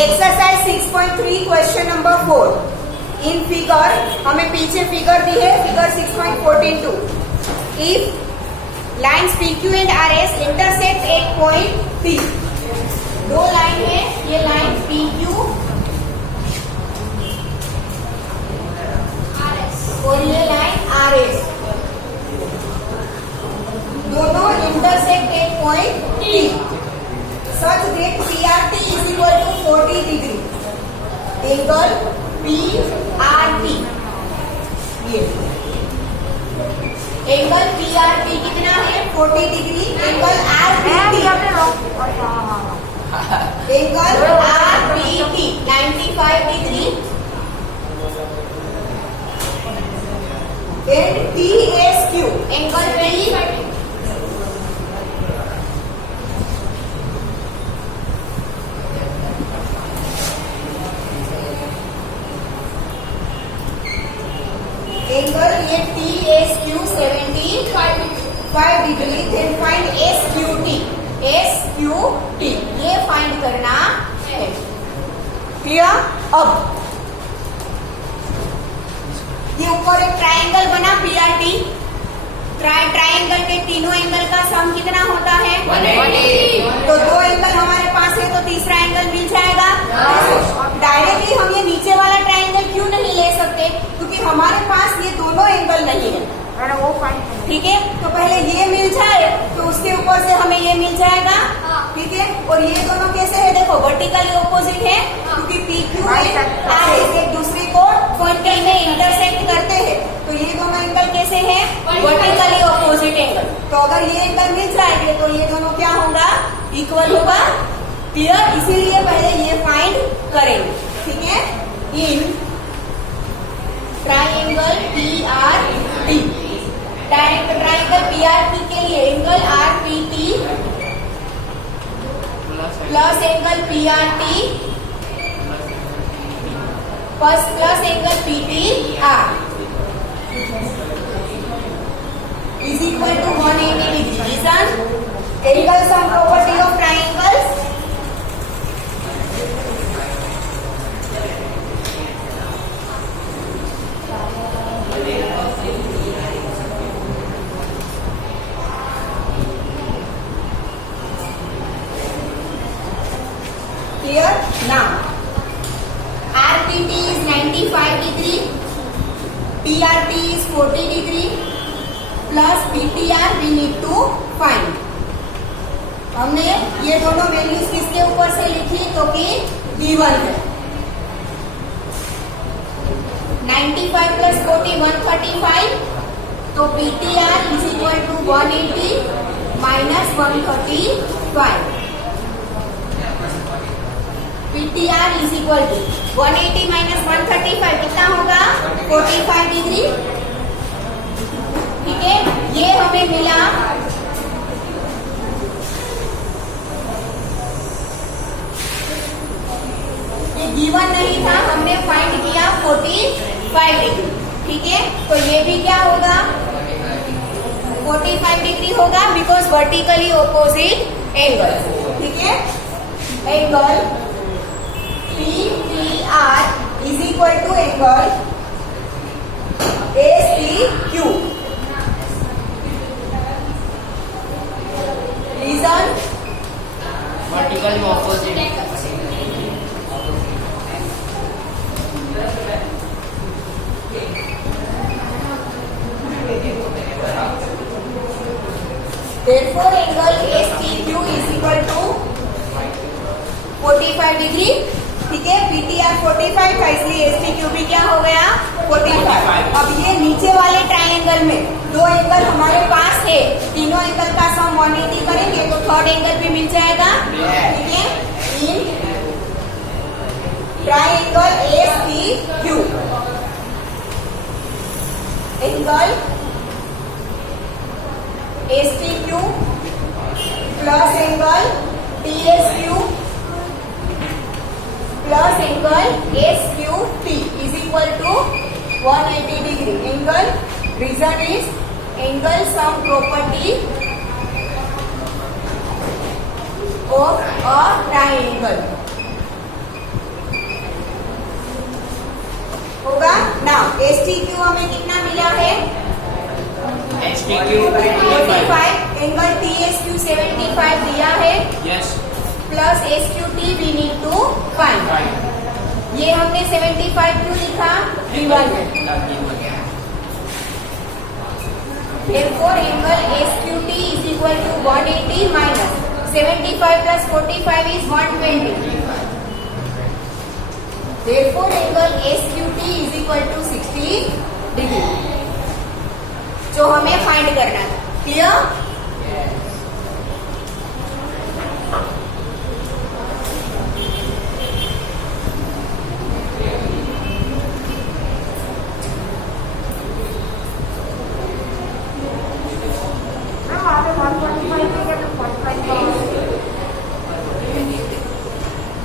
Exercise 6.3 question number 4 in figure हमें पीछे figure दी है figure 6.14 if lines PQ and RS intersect at point P। दो line है, ये लाइन PQ और ये लाइन RS, दोनों intersect at point P such that PRT is equal to 40 degree. Angle PRT, ये एंगल PRT कितना है 40 degree. Angle RPT, angle RPT 95 degree and TSQ angle T angle ये TSQ 75 degree. Then find SQT ये find करना है। Clear? अब ये ऊपर एक ट्रायंगल बना PRT, ट्रायंगल के तीनों एंगल का सम कितना होता है 180। तो दो एंगल हमारे पास है तो तीसरा एंगल मिल जाएगा। डायरेक्टली हम ये नीचे वाला ट्रायंगल क्यों नहीं ले सकते, क्योंकि हमारे पास ये दोनों एंगल नहीं है। ठीक है, तो पहले ये मिल जाए तो उसके ऊपर से हमें ये मिल जाएगा। ठीक है, और ये दोनों कैसे है देखो वर्टिकली ऑपोजिट है, क्योंकि PQ और RS एक दूसरे को पॉइंट में इंटरसेक्ट करते हैं। तो ये दोनों एंगल कैसे है वर्टिकली ऑपोजिट एंगल। तो अगर ये एंगल मिल जाएंगे तो ये दोनों क्या होगा इक्वल होगा। क्लियर? इसीलिए पहले ये फाइंड करेंगे। ठीक है, in triangle PRT, triangle PRT के लिए angle RPT plus angle PRT plus angle PTR is equal to 180 degree. Reason? Angle sum property of triangles. Clear? Now, RPT is 95 degree, PRT is 40 degree, plus PTR we need to find. हमने ये दोनों values किसके ऊपर से लिखी तो कि given है 95 प्लस 40 135, तो PTR is equal to 180 minus 135। PTR is equal to 180 minus 135 कितना होगा 45 डिग्री। ठीक है, ये हमें मिला ये गिवन नहीं था, हमने फाइंड किया 45 डिग्री। ठीक है, तो ये भी क्या होगा 45 डिग्री होगा बिकॉज वर्टिकली ऑपोजिट एंगल। ठीक है, angle PTR is equal to angle SPQ. Reason? Vertical opposite. Therefore, angle SPQ is equal to 45 degree. ठीक है, PTR 45 था इसलिए SPQ भी क्या हो गया 45। अब ये नीचे वाले ट्रायंगल में दो एंगल हमारे पास है, तीनों एंगल का सम 180 करेंगे तो थर्ड एंगल भी मिल जाएगा। ठीक है, in triangle SPQ angle SPQ plus angle TSQ plus angle SQT is equal to 180 degree. Angle, reason is angle sum property of a triangle. हमें कितना मिला है? STQ 45. एंगल TSQ 75 दिया है Yes. Plus SQT we need to find. Fine. ये हमने 75 क्यों लिखा? V1 है. Therefore, angle SQT is equal to 180 minus 75 plus 45 is 120. Therefore, angle SQT is equal to 60 degree. जो हमें फाइंड करना था. क्लियर?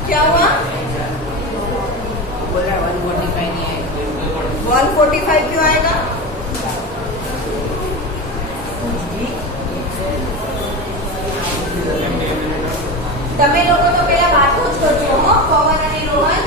क्या हुआ? 145 क्यों आएगा? તમે લોકો તો પેલા વાતો જ કરજો હો, પવન અને Rohan.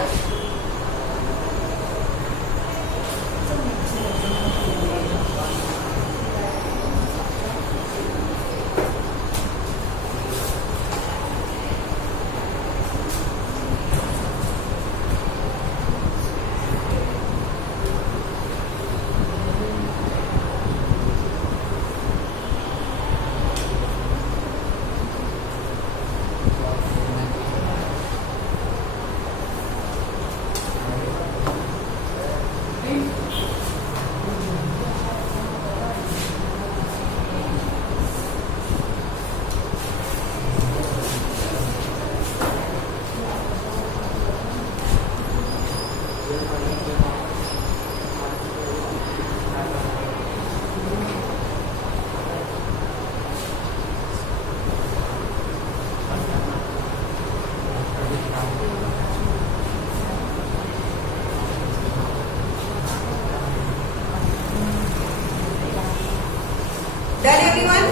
Done everyone?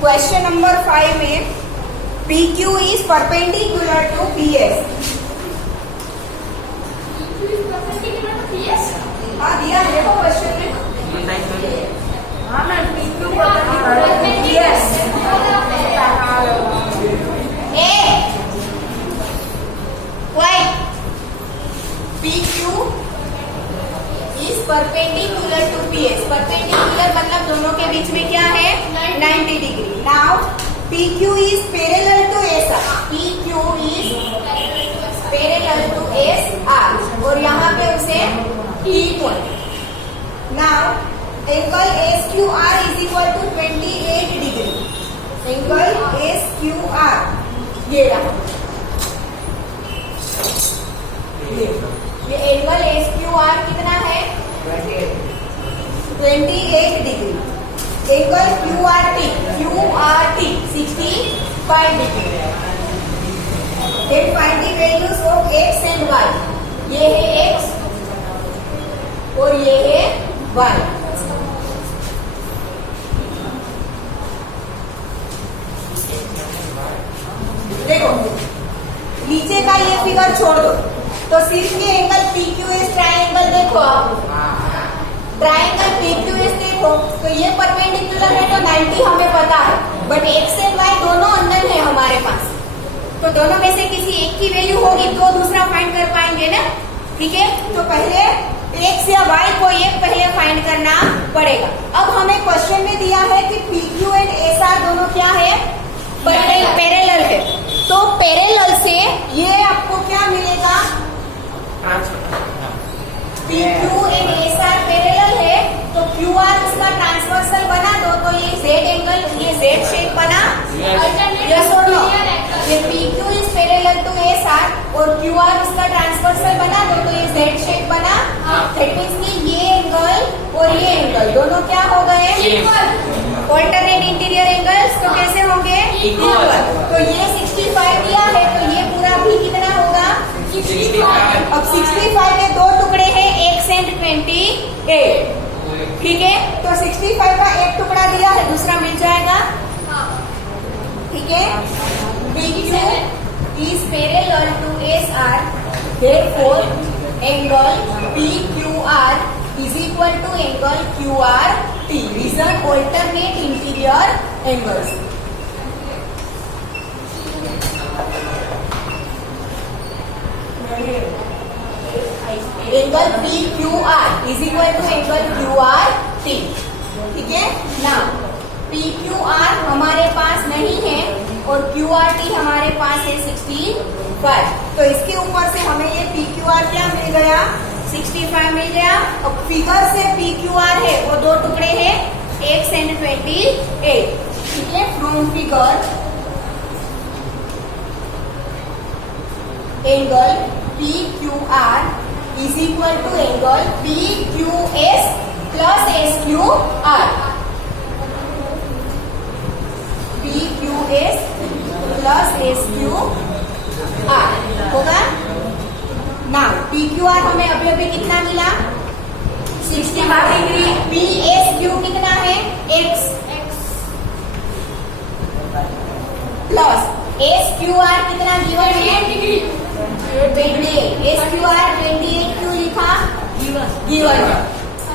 Question number 5 में PQ is perpendicular to PS. हाँ दिया है, देखो क्वेश्चन में. हाँ ma'am, PQ perpendicular to PS. PQ is perpendicular to PS. Perpendicular मतलब दोनों के बीच में क्या है? 90 degree. Now PQ is parallel to SR. PQ is parallel to SR और यहाँ पे उसे T point. Now angle SQR is equal to 28 degree. Angle SQR ये रहा. ये एंगल SQR कितना है? 28 degree. Angle QRT 65 degree. Then find the values of X and Y. ये है X और ये है Y. देखो नीचे का ये फिगर छोड़ दो तो सिर्फ ये एंगल PQS ट्रायंगल देखो आप. ट्रायंगल PQS देखो तो ये परपेंडिकुलर है तो 90 हमें पता है. बट X एंड Y दोनों अननोन है हमारे पास. तो दोनों में से किसी एक की वैल्यू होगी तो दूसरा फाइंड कर पाएंगे ना. ठीक है, तो पहले X या Y को एक पहले फाइंड करना पड़ेगा। अब हमें क्वेश्चन में दिया है कि PQ एंड SR दोनों क्या है, पैरेलल है। तो पैरेलल से ये आपको क्या मिलेगा, PQ एंड SR पैरेलल है तो QR इसका ट्रांसवर्सल बना दो तो ये Z एंगल, ये Z शेप बना। यस और नो, ये PQ is parallel to SR और QR इसका ट्रांसवर्सल बना दो तो ये Z शेप बना। दैट मींस कि ये एंगल और ये एंगल दोनों क्या हो गए, ऑल्टरनेट इंटीरियर एंगल्स। तो कैसे होंगे, इक्वल। तो ये 65 दिया है तो ये पूरा भी कितना होगा, 65। अब 65 में दो टुकड़े हैं, 1 and 28, ठीक है। तो 65 का एक टुकड़ा दिया है, दूसरा मिल जाएगा, ठीक है। PQ is parallel to SR, therefore angle PQR is equal to angle QRT. Reason alternate interior angles. Angle PQR is equal to angle QRT, ठीक है ना। PQR हमारे पास नहीं है और QRT हमारे पास है 65। तो इसके ऊपर से हमें ये PQR क्या मिल गया, 65 मिल गया। अब फिगर से PQR है वो दो टुकड़े हैं, 1 and 28, ठीक है। From figure angle PQR is equal to angle PQS plus SQR. PQS plus SQR होगा ना। PQR हमें अभी अभी कितना मिला, 65 डिग्री। PSQ कितना है, X प्लस SQR कितना गिवन है, 28। SQR 28 क्यों लिखा, गिवन है,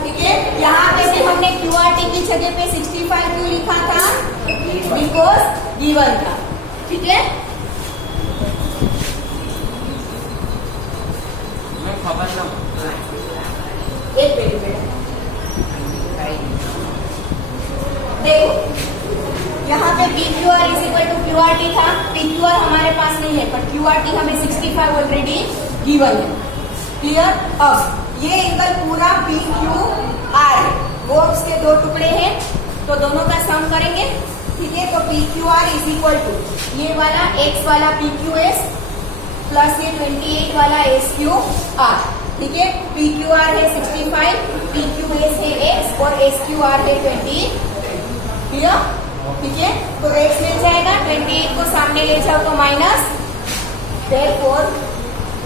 ठीक है। यहाँ पे भी हमने QRT की जगह पे 65 क्यों लिखा था, बिकॉज गिवन था, ठीक है। एक मिनट देखो, यहाँ पे PQR is equal to QRT था। PQR हमारे पास नहीं है पर QRT हमें 65 ऑलरेडी गिवन है, क्लियर। अब ये एंगल पूरा PQR है, वो उसके दो टुकड़े हैं तो दोनों का सम करेंगे, ठीक है। तो PQR इज इक्वल टू ये वाला X वाला PQS प्लस ये 28 वाला SQR, ठीक है। PQR है 65, PQS है X और SQR है 20, क्लियर, ठीक है। तो X मिल जाएगा, 28 को सामने ले जाओ तो minus, therefore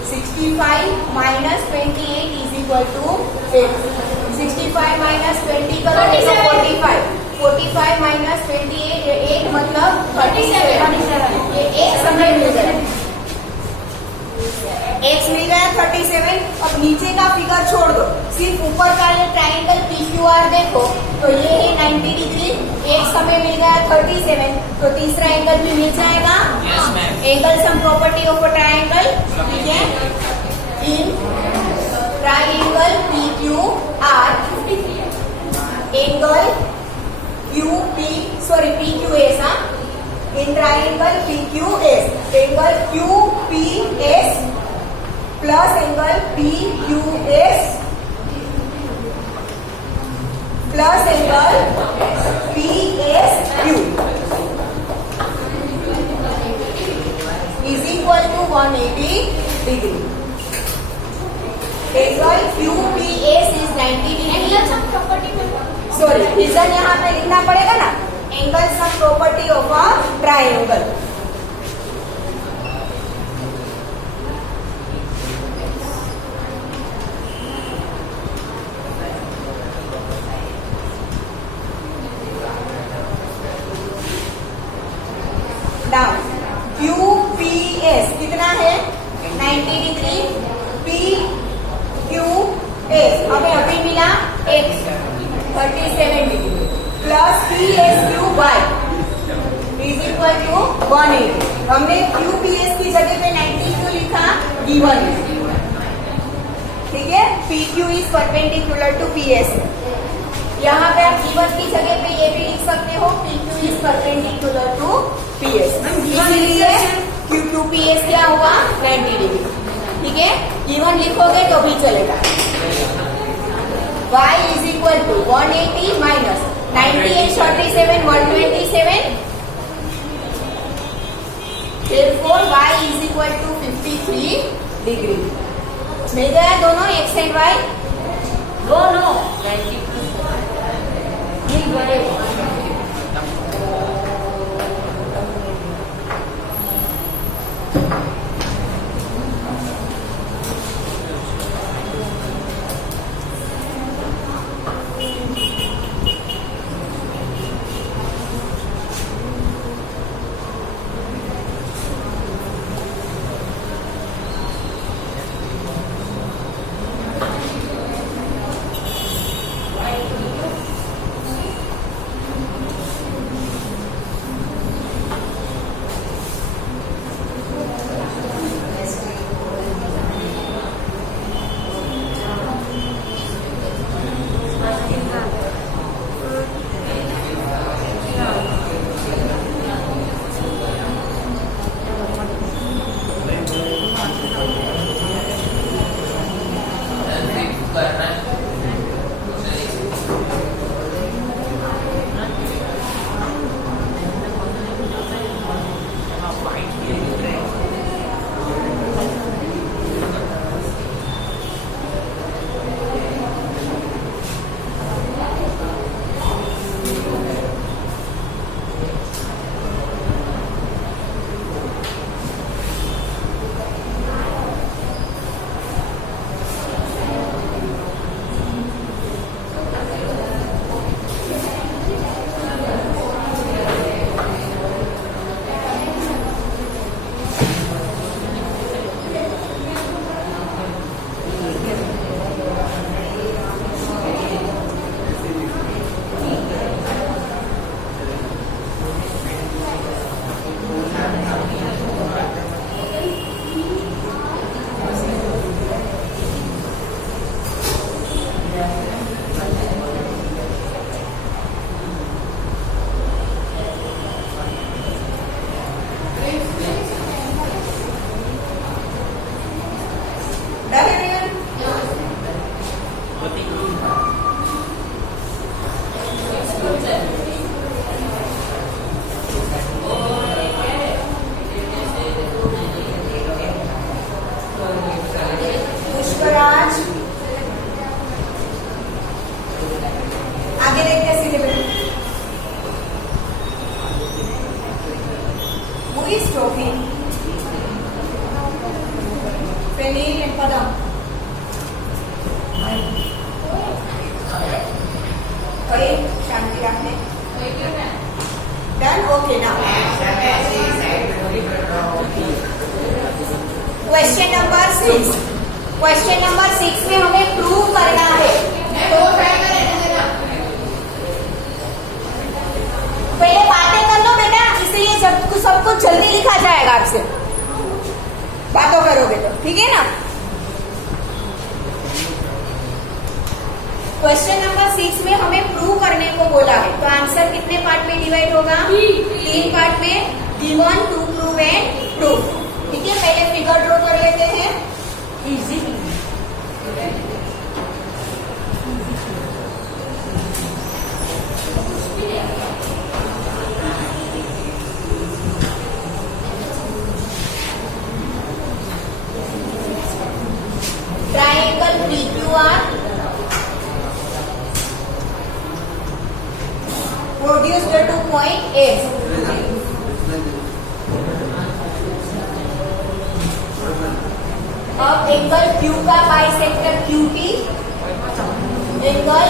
65 minus 28 is equal to 8. 65 minus 20 करो तो 45. 45 minus 28 8 मतलब 37. ये एक समय मिल गया, X मिल गया 37। अब नीचे का फिगर छोड़ दो, सिर्फ ऊपर का ये ट्राइंगल PQR देखो तो ये है 90 डिग्री, एक समय मिल गया 37, तो तीसरा एंगल भी मिल जाएगा। Angle sum property of a triangle, ठीक है। In triangle PQR angle PQS, in triangle PQS angle QPS plus angle PQS plus angle PSQ is equal to 180 degree. Angle QPS is 90 degree. Sorry, reason यहाँ पे लिखना पड़ेगा ना, angle sum property of a triangle. Now QPS कितना है, 90 degree. PQS हमें अभी मिला X 37 degree plus PSQY is equal to 180। हमने QPS की जगह पे 90 क्यों लिखा, गिवन, ठीक है। PQ is perpendicular to PS। यहाँ P1 की जगह पे ये भी लिख सकते हो, PQ is perpendicular to PS। इसलिए QQPS क्या हुआ 90 डिग्री। ठीक है, P1 लिखोगे तो भी चलेगा। Y is equal to 180 minus 98 37 127, therefore Y is equal to 53 degree. मिल गया दोनों X एंड Y? No, 90 मिल गए। शांति रखने। डन, ओके ना। Question number 6। क्वेश्चन नंबर 6 में हमें प्रूव करना है। तो पहले बातें कर लो बेटा, इसलिए सब कुछ जल्दी लिखा जाएगा आपसे, बातों करोगे तो, ठीक है ना। क्वेश्चन नंबर 6 में हमें प्रूव करने को बोला है, तो आंसर कितने पार्ट में डिवाइड होगा? 3 पार्ट में। Given, to prove and proof. ठीक है, पहले फिगर ड्रॉ कर लेते हैं। Easy. Triangle PQR produced the 2 point A. अब एंगल Q का बाइसेक्टर QT, एंगल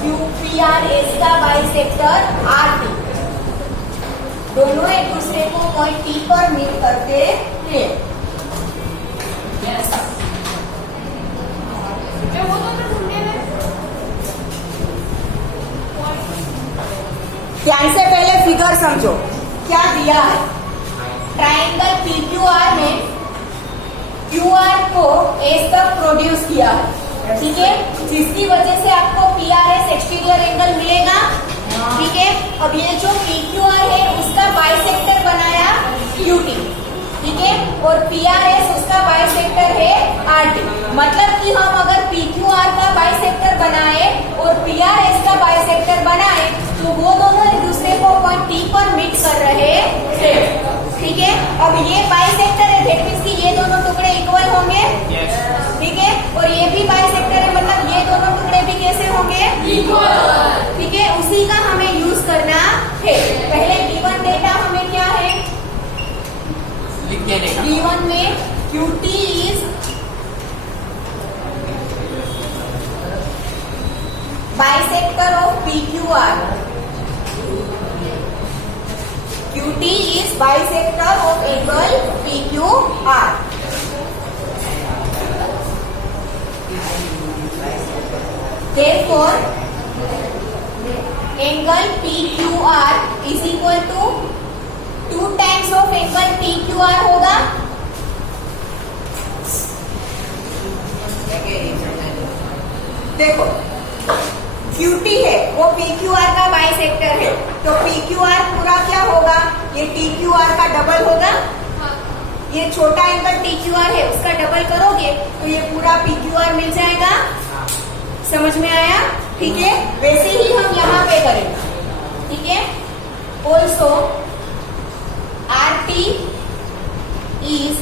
QPRS का बाइसेक्टर RT, दोनों एक दूसरे को पॉइंट T पर मीट करते हैं। ध्यान से पहले फिगर समझो क्या दिया है। ट्राइंगल PQR में QR को S तक प्रोड्यूस किया है, ठीक है, जिसकी वजह से आपको PRS एक्सटीरियर एंगल मिलेगा अब ये जो PQR है उसका बाइसेक्टर बनाया QT, ठीक है, और PRS उसका बाइसेक्टर है RT। मतलब कि हम अगर PQR का बाइसेक्टर बनाए और PRS का बाइसेक्टर बनाए तो वो दोनों एक दूसरे को पॉइंट T पर मीट कर रहे थे, ठीक है। अब ये बाइसेक्टर है, दैट मींस कि ये दोनों टुकड़े इक्वल होंगे, ठीक है, और ये भी बाइसेक्टर है, मतलब ये दोनों टुकड़े भी कैसे होंगे, इक्वल, ठीक है। उसी का हमें यूज करना है। पहले गिवन डेटा हमें क्या है, लिख देने का। गिवन में QT is bisector of PQR, QT is bisector of angle PQR. Therefore, angle PQR is equal to 2 times of angle PQR होगा। देखो QT है वो PQR का बाइसेक्टर है, तो PQR पूरा क्या होगा, ये TQR का डबल होगा। ये छोटा एंगल TQR है उसका डबल करोगे तो ये पूरा PQR मिल जाएगा। समझ में आया, ठीक है। वैसे ही हम यहाँ पे करेंगे, ठीक है। Also RT is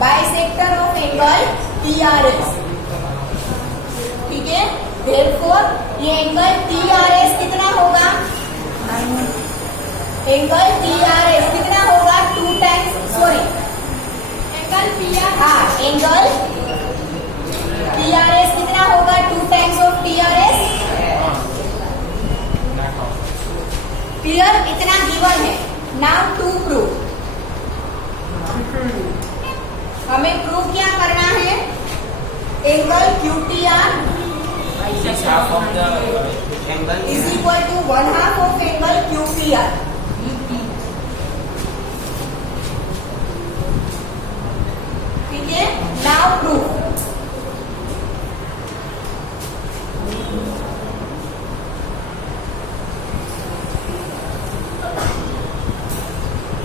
bisector of angle TRS, ठीक है। Therefore, ये एंगल TRS कितना होगा, एंगल TRS कितना होगा, 2 टाइम्स, सॉरी एंगल PR, हाँ एंगल TRS कितना होगा, 2 टाइम्स ऑफ TRS। क्लियर, इतना गिवन है। नाउ टू प्रूव, हमें प्रूव क्या करना है, angle QTR half of the angle is equal to 1/2 of angle QPR. ठीक है, नाउ प्रूफ।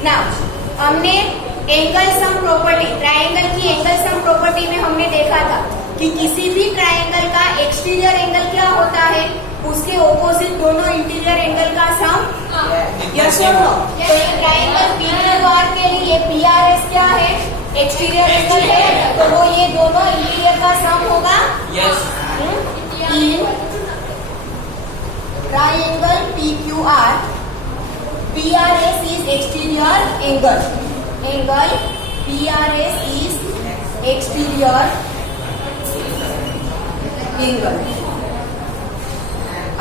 नाउ हमने एंगल सम प्रॉपर्टी, ट्राइंगल की एंगल सम प्रॉपर्टी में हमने देखा था कि किसी भी ट्राइंगल का एक्सटीरियर एंगल क्या होता है, उसके ऑपोजिट दोनों इंटीरियर एंगल का सम, यस और नो। तो ये ट्राइंगल PQR के लिए PRS क्या है, एक्सटीरियर एंगल है, तो वो ये दोनों इंटीरियर का सम होगा। yes in triangle PQR, PRS is exterior angle, angle PRS is exterior angle.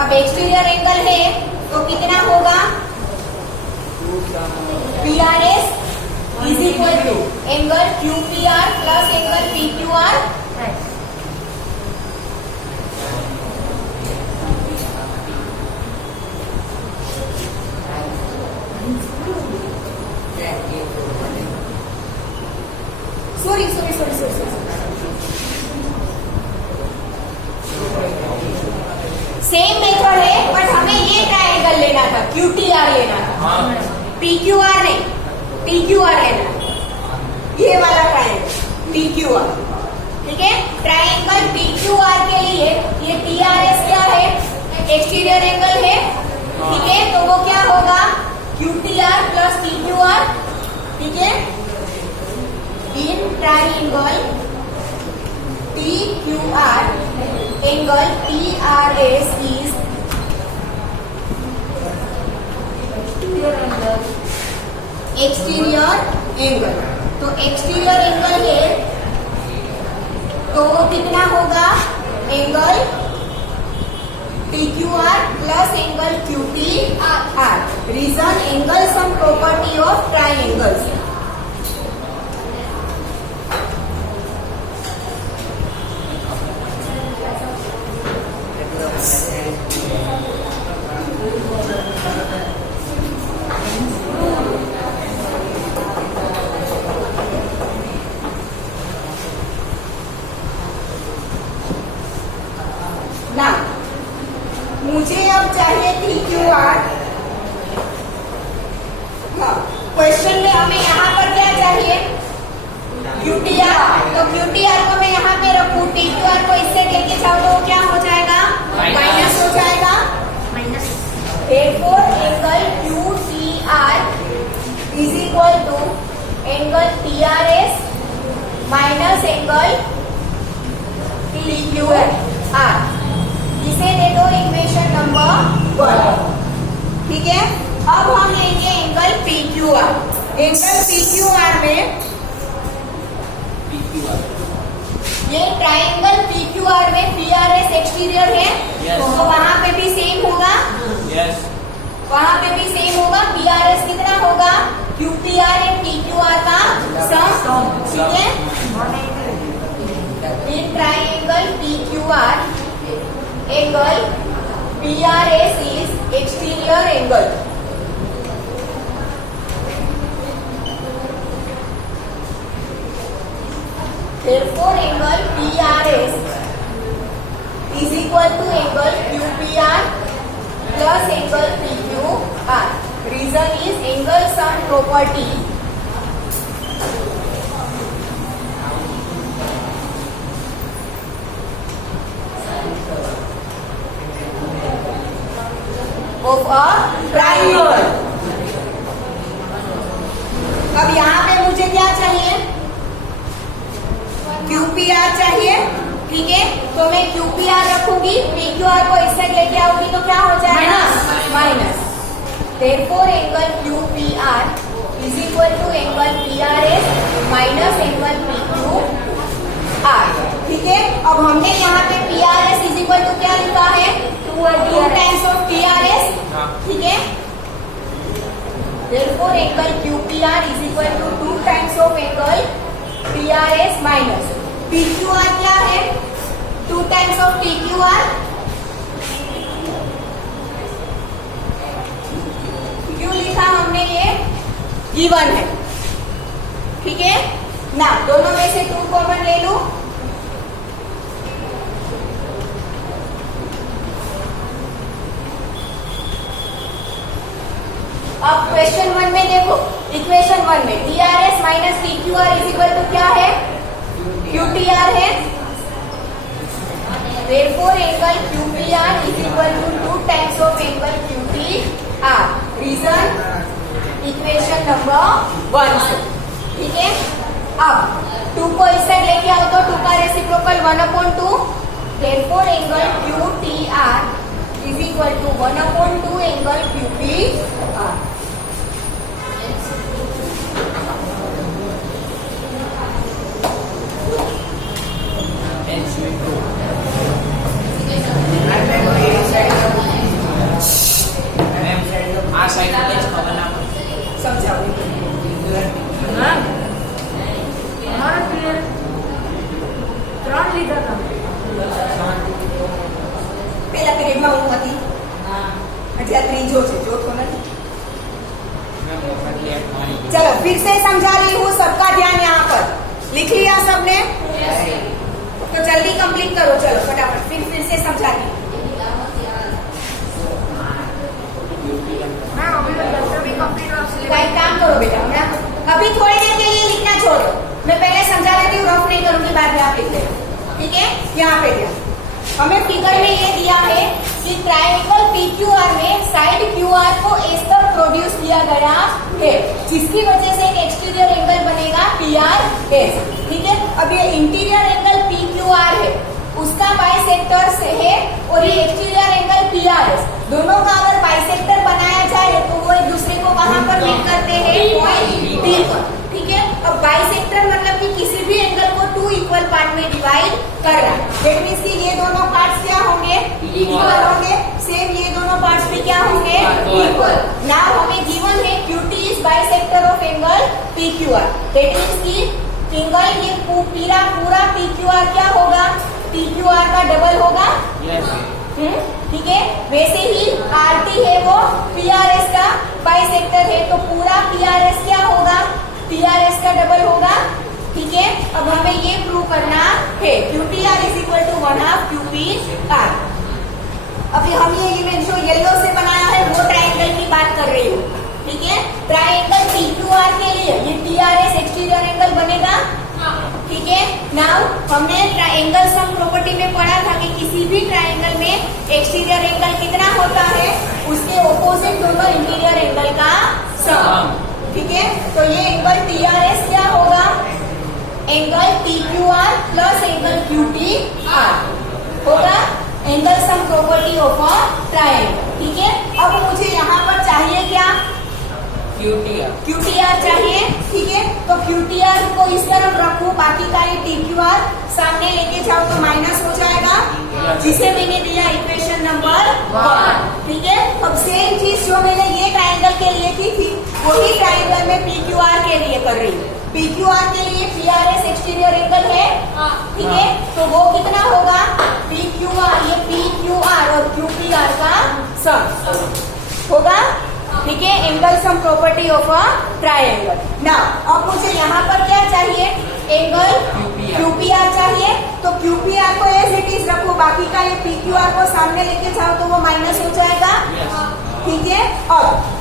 अब एक्सटीरियर एंगल है तो कितना होगा, PRS is equal to angle QPR plus angle PQR। Sorry sorry sorry sorry same method है, but हमें ये triangle लेना था, QTR लेना था, PQR नहीं, TQR लेना था, ये वाला ट्रायंगल TQR, ठीक है। ट्रायंगल TQR के लिए ये TRS क्या है, एक्सटीरियर एंगल है, ठीक है, तो वो क्या होगा, QTR प्लस TQR, ठीक है। In triangle TQR angle PRS is exterior angle, तो एक्सटीरियर एंगल है तो वो कितना होगा, angle PQR plus angle QTR। Reason angle sum property of triangles. Now, मुझे अब चाहिए PQR। हाँ, क्वेश्चन में हमें यहाँ पर क्या चाहिए? QTR। तो QTR को मैं यहाँ पे रखूँ, TQR को इससे लेके जाऊँ तो क्या हो जाएगा? माइनस हो जाएगा। Therefore, angle QTR is equal to angle PRS minus angle PQR। इसे दे दो इक्वेशन नंबर 1। ठीक है, अब हम लेंगे एंगल PQR। एंगल PQR में ये ट्राइंगल PQR में PRS एक्सटीरियर है। Yes. तो वहां पे भी सेम होगा। Yes. वहां पे भी सेम होगा। PRS कितना होगा? QPR एंड PQR का सम। ठीक है, in triangle PQR angle PRS is exterior angle. Therefore, angle PRS is equal to angle QPR plus angle PQR. Reason is angle sum property. Of a triangle. अब यहाँ पे मुझे क्या चाहिए? QPR चाहिए। ठीक है, तो मैं QPR रखूंगी, PQR को इस साइड लेके आऊंगी तो क्या हो जाएगा? Minus. Therefore, angle QPR is equal to angle PRS minus angle PQR। ठीक है, अब हमने यहाँ पे PRS is equal to क्या लिखा है? 2 टाइम्स ऑफ PRS। ठीक है, Therefore, angle QPR is equal to 2 times of angle PRS minus PQR क्या है? 2 टाइम्स ऑफ PQR। क्यों लिखा हमने? ये गिवन है। ठीक है ना, दोनों में से 2 कॉमन ले लो। अब क्वेश्चन 1 में देखो, इक्वेशन 1 में PRS minus PQR is equal to क्या है? QTR है। Therefore, angle QPR is equal to 2 times of angle QTR। Reason equation number 1 से। ठीक है, अब 2 को इस साइड लेके आओ तो 2 का reciprocal 1/2। Therefore, angle QTR is equal to 1/2 angle QPR। समझाओ પેલા પીરિયડમાં હું હતી એટલે આ ત્રીજો છે, ચોથો નથી। चलो फिर से समझा रही हूँ, सबका ध्यान यहाँ पर। लिख लिया सबने? तो जल्दी कंप्लीट करो, चलो फटाफट। फिर से समझा दी। काम करो बेटा, अभी थोड़ी देर के लिए लिखना छोड़ो। मैं पहले समझा देती हूँ, रफ नहीं करूंगी, बाद में आप लिख लेना। ठीक है, यहाँ पे दिया हमें फिगर में ये दिया है कि ट्रायंगल PQR में साइड QR को इस तक प्रोड्यूस किया गया है, जिसकी वजह से एक एक्सटीरियर एंगल बनेगा PRS। ठीक है, अब ये इंटीरियर एंगल PQR है, उसका बाइसेक्टर से है, और ये एक्सटीरियर एंगल PRS, दोनों का अगर बाइसेक्टर बनाया जाए तो वो एक दूसरे को वहां पर मीट करते हैं पॉइंट D पर। ठीक है, अब बाइसेक्टर मतलब कि किसी भी एंगल को 2 इक्वल पार्ट में डिवाइड कर रहा है। दैट मींस कि ये दोनों पार्ट्स क्या होंगे? इक्वल होंगे। सेम ये दोनों पार्ट्स भी क्या होंगे? इक्वल। नाउ हमें गिवन है QT is bisector of angle PQR। That means कि एंगल ये पूरा PQR क्या होगा? PQR का डबल होगा। ठीक है, वैसे ही RT है वो PRS का बाइसेक्टर है, तो पूरा PRS क्या होगा? PRS का डबल होगा। ठीक है, अब हमें ये प्रूव करना है QTR is equal to 1/2 QPR। अभी हम ये इमेज जो येलो से बनाया है वो ट्राइंगल की बात कर रही हूँ, ठीक है। ट्राइंगल PQR के लिए ये TRS एक्सटीरियर एंगल बनेगा, ठीक है। नाउ हमने ट्राइंगल सम प्रॉपर्टी में पढ़ा था कि किसी भी ट्राइंगल में एक्सटीरियर एंगल कितना होता है, उसके ऑपोजिट दोनों इंटीरियर एंगल का सम, ठीक है। तो ये एंगल TRS क्या होगा, angle TQR plus angle QTR होगा, angle sum property of a triangle, ठीक है। अब मुझे यहाँ पर चाहिए क्या, QTR चाहिए, ठीक है। तो QTR को इस तरफ रखूं, बाकी का ये TQR सामने लेके जाओ तो माइनस हो जाएगा, जिसे मैंने दिया इक्वेशन नंबर 1, ठीक है। अब सेम चीज जो मैंने ये ट्राइंगल के लिए की थी वही ट्राइंगल में PQR के लिए कर रही हूँ। PQR के लिए TRS एक्सटीरियर एंगल है, ठीक है। तो वो कितना होगा, PQR, ये PQR और QPR का सम होगा, ठीक है, angle sum property of a triangle. Now अब मुझे यहाँ पर क्या चाहिए, एंगल QPR चाहिए, तो QPR को एज इट इज रखो, बाकी का ये PQR को सामने लेके जाओ तो वो माइनस हो जाएगा, ठीक है। अब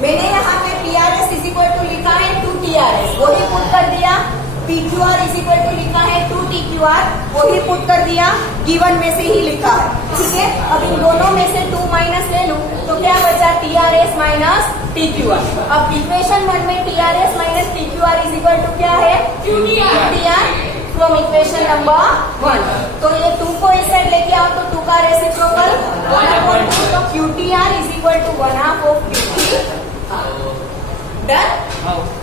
मैंने यहाँ पे PRS इज इक्वल टू लिखा है 2TRS, वही पुट कर दिया। PQR इज इक्वल टू लिखा है 2TQR, वही पुट कर दिया, गिवन में से ही लिखा है, ठीक है। अब इन दोनों में से 2 माइनस ले लूं तो क्या बचा, TRS माइनस TQR। अब इक्वेशन 1 में TRS minus TQR is equal to क्या है, QTR फ्रॉम इक्वेशन नंबर 1। तो ये 2 को इस साइड लेके आओ तो 2 का रेसिप्रोकल 1/2, तो QTR is equal to 1/2 of QT। Done.